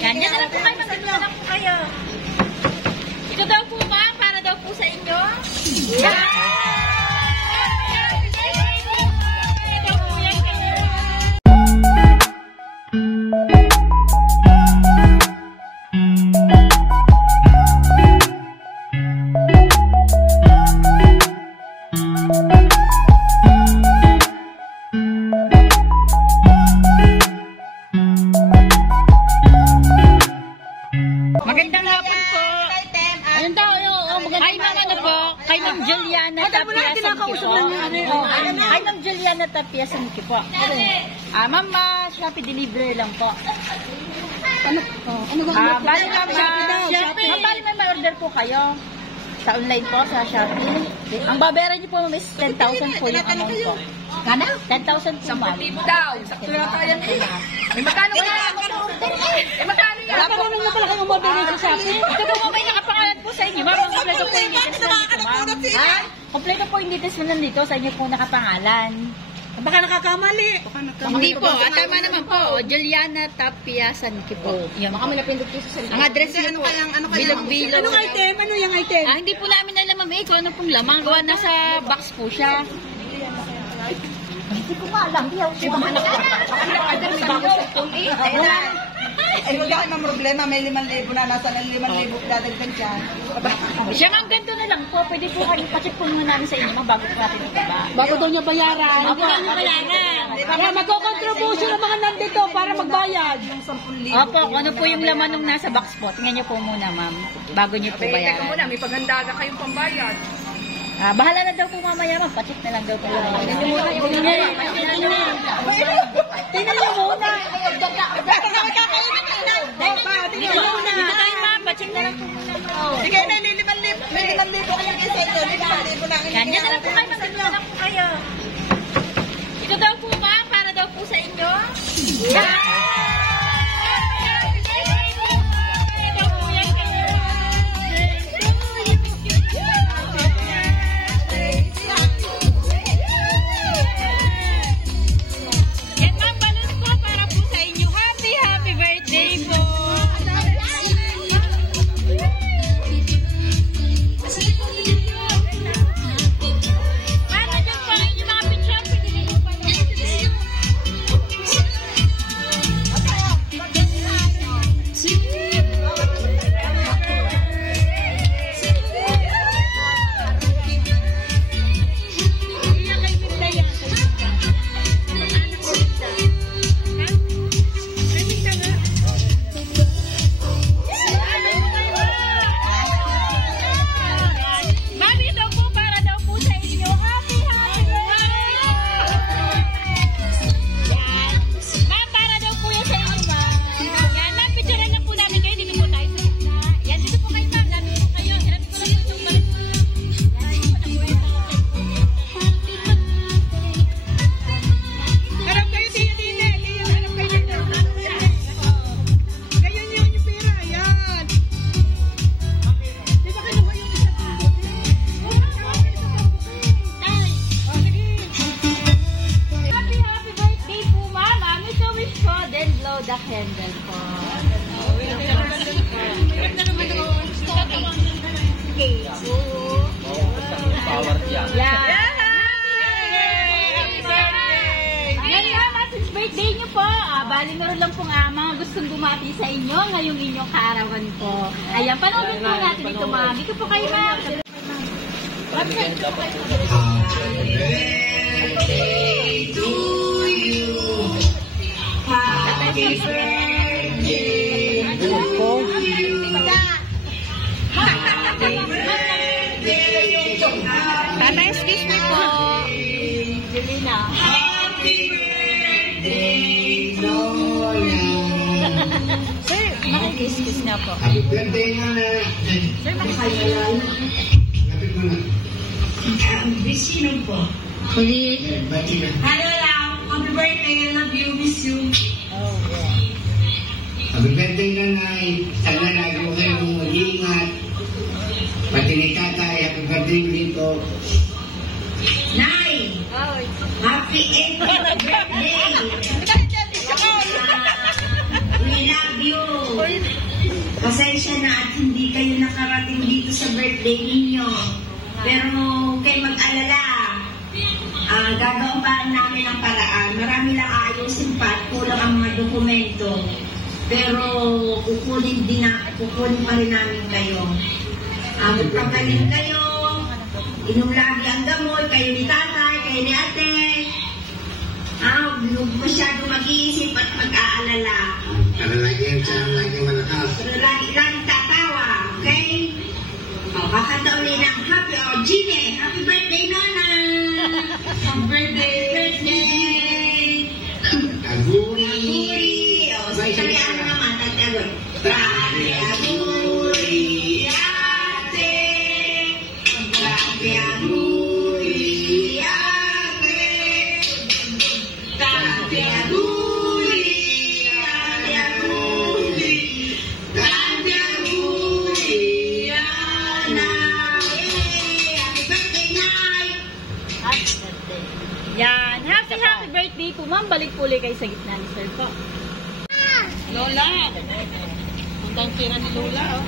Yan na lang po kayo. Maganda lang po kayo. Ito daw po ma'am, para daw po sa inyo. Magandang hapon po. Ayun daw, kay Ma'am ano po, kay Ma'am Juliana Tapia Sanki po. Kay Ma'am Juliana Tapia Sanki po. Ma'am, Shopee delivery lang po. Ano ba? Bali Ma'am, bali may order po kayo. Sa online po, sa Shopee. Ang babayaran niyo po ma'am is 10,000 po yung amount po. Kana? 10,000 po ma'am. 10,000 daw. Sakto na tayo yan eh. Magkano kaya? Magkano yan? Naparoon mo pala kayong order niyo sa Shopee. Ito po may nakapangalan po sa inyo ma'am. Ang kompleto po yung details na dito ma'am. Kompleto po yung details na dito sa inyo po nakapangalan. Baka nakakamali. Hindi po. Tama naman po. Juliana Tapia Sanki po. Baka may napindot po sa salita. Ang address niyo po. Bilog-bilog. Anong item? Ano yung item? Hindi po namin alam ma'am kung ano pong lamang. Gawa nasa box po siya. Hindi ko alam. Di ba Order may bago sa phone eh. Ay, wala kayong problema. May 5,000 na. Nasa 5,000 dadagdag dyan. Siya ma'am, ganito na lang po. Pwede po kayo pacheck po muna namin sa inyo ma'am bago po natin iba. Bago daw niya bayaran. Bago niya bayaran. Kaya magko-contribution ang mga nandito para magbayad. Yung 10,000. Opo, ano po yung laman nung nasa box po. Tingnan niyo po muna ma'am. Bago niyo po bayaran. Teka muna, may paghandaga kayong pambayad. Bahala na daw po mamaya ma'am. Pacheck na lang daw po. Tingnan niyo muna. Dito tayo ma'am. Pacheck na lang po muna. Sige, may 5,000 kayong isa ito. 5,000 na. Yan na lang po kayo. Maganda lang po kayo. Ito daw po ma'am. Para daw po sa inyo. Yan ma'am. Balon po para po sa inyo. Happy birthday po. The candle po. Okay. So, yeah. Happy birthday niyo po. Bali meron lang pong mga gustong bumati sa inyo ngayong inyong kaarawan po. Ayan, panoodin po natin ito ma'am. Dito po kayo ma'am. Happy birthday to you. Happy birthday to you. Tata, excuse me po. Jelina. Happy birthday, Lola. Sir, makikis-kiss na po. Happy birthday, Lola. Sir, makikis-kiss. Lapit mo na. Busy nun po. Bati na. Hello, love. Happy birthday. I love you. Miss you. Oh, yeah. Happy birthday, Nanay. Sana lagi mo kayong mag-iingat. Pati ni Tatay, happy birthday ulit po. Nay! Happy 8th birthday! We love you! Pasensya na at hindi kayo nakarating dito sa birthday ninyo. Pero huwag kayo mag-alala. Gagawin pa namin ang paraan. Marami lang ayusin pa at kulang ang mga dokumento. Pero kukunin pa rin namin kayo. Magpagaling kayo. Inom lagi ang gamot. Kayo ni tatay, kayo ni ate. Huwag masyado mag-iisip at mag-aalala. Para lagi malakas. Pero lagi tatawa, okay? Kakatauli ng happy, Gine, happy birthday, Nona! Happy birthday! Aguri! Italiano naman, tatagot. Grabe, aguri, ate! Grabe, aguri, ate! Grabe, aguri, ate, aguri! Grabe, aguri, Ana! Happy birthday, Nay! Yan. Happy birthday po, ma'am. Balik po ulit kayo sa gitna ni sir po. Lola. Ang tangkira ni Lola, oh.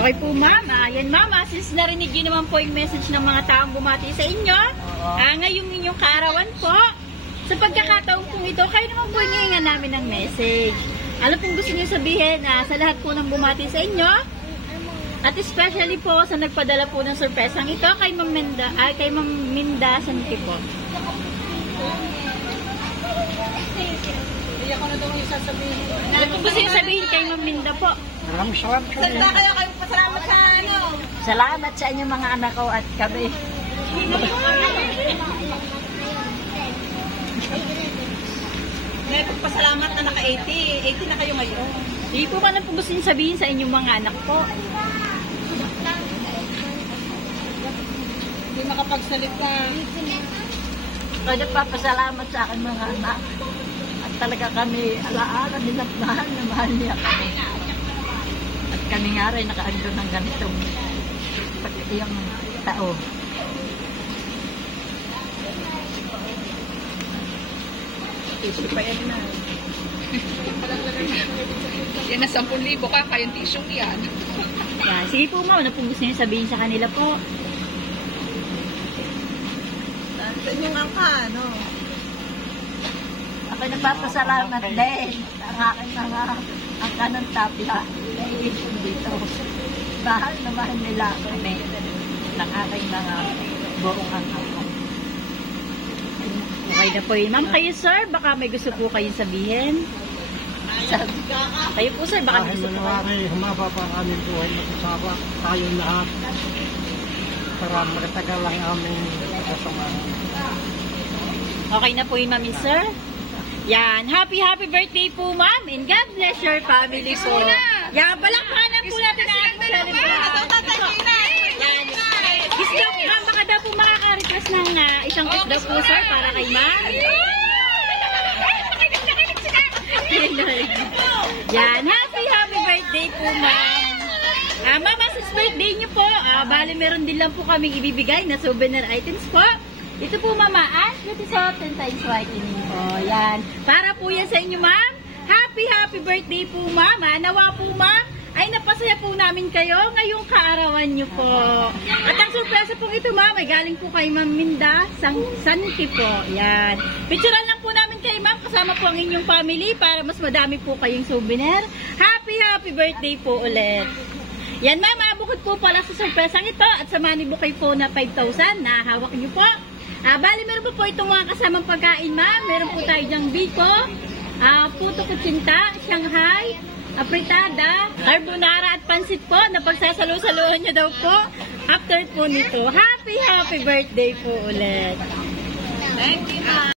Okay po, ma'am. Yan, ma'am. Since narinig yun naman po yung message ng mga taong bumati sa inyo, ngayong inyong kaarawan po, sa pagkakataon pong ito, kayo naman po ngayon namin ng message. Ano pong gusto niyo sabihin sa lahat po ng bumati sa inyo? At especially po sa nagpadala po ng sorpresang ito kay Ma'am Minda Santi po. Iyak ko na daw yung sasabihin. Ano po gusto niyo sabihin kay Ma'am Minda po? Maraming salamat kami. Salita kayo pasalamat sa ano. Salamat sa inyo mga anak ko at kami. May pasalamat na naka-80. 80 na kayo ngayon. Hindi po ba na po gusto niyo sabihin sa inyong mga anak po? Hindi makapagsalita. Kaya nagpapasalamat sa akin mga anak. At talaga kami alaala nila at mahal na mahal niya kami. At kami nga rin nakaagdo ng ganitong yung tao. Tissue pa yan na. Yan na 10,000 ka, kayong tissue yan. Yan. Sige po, ma'am. Ano po gusto niyo sabihin sa kanila po? Sa inyong angka, no? Ako nagpapasalamat din ang aking mga angka ng tapla. Naiibig dito. Mahal na mahal nila kami ng aking mga buong angka ko. Okay na po yun. Ma'am, kayo sir, baka may gusto po kayong sabihin? Kayo po sir, baka may gusto po kayo. Humaba pa ang aming buhay na kasama tayo lahat para magtagal lang aming kasama. Okay na po yun, ma'am and sir. Yan. Happy birthday po, ma'am. And God bless your family po. Yan. Balakpanan po natin ang ating celebrate. Yan. Kiss daw, ma'am. Baka daw po makaka-request ng isang kiss daw po, sir, para kay ma'am. Yan. Happy birthday po, ma'am. Ma'am, as birthday niyo po, bali meron din lang po kaming ibibigay na souvenir items po. Ito po, Mama Ash, with is hot 10 times whitening po. Yan. Para po yan sa inyo, ma'am. Happy birthday po, ma'am. Nawa po, ma'am, ay napasaya po namin kayo ngayong kaarawan niyo po. At ang surpresa po ito, ma'am, ay galing po kay Ma'am Minda Santi po. Yan. Picturean lang po namin kay ma'am kasama po ang inyong family para mas madami po kayong souvenir. Happy birthday po ulit. Yan, ma'am, bukod po pala sa surpresang ito at sa money bouquet po na 5,000 na hawak niyo po. Bali, meron po itong mga kasamang pagkain, ma'am. Meron po tayo dyang biko, puto kutsinta, Shanghai, apritada, carbonara at pansit po na pagsasalo-saluhan niyo daw po after po nito. Happy birthday po ulit. Thank you, ma'am.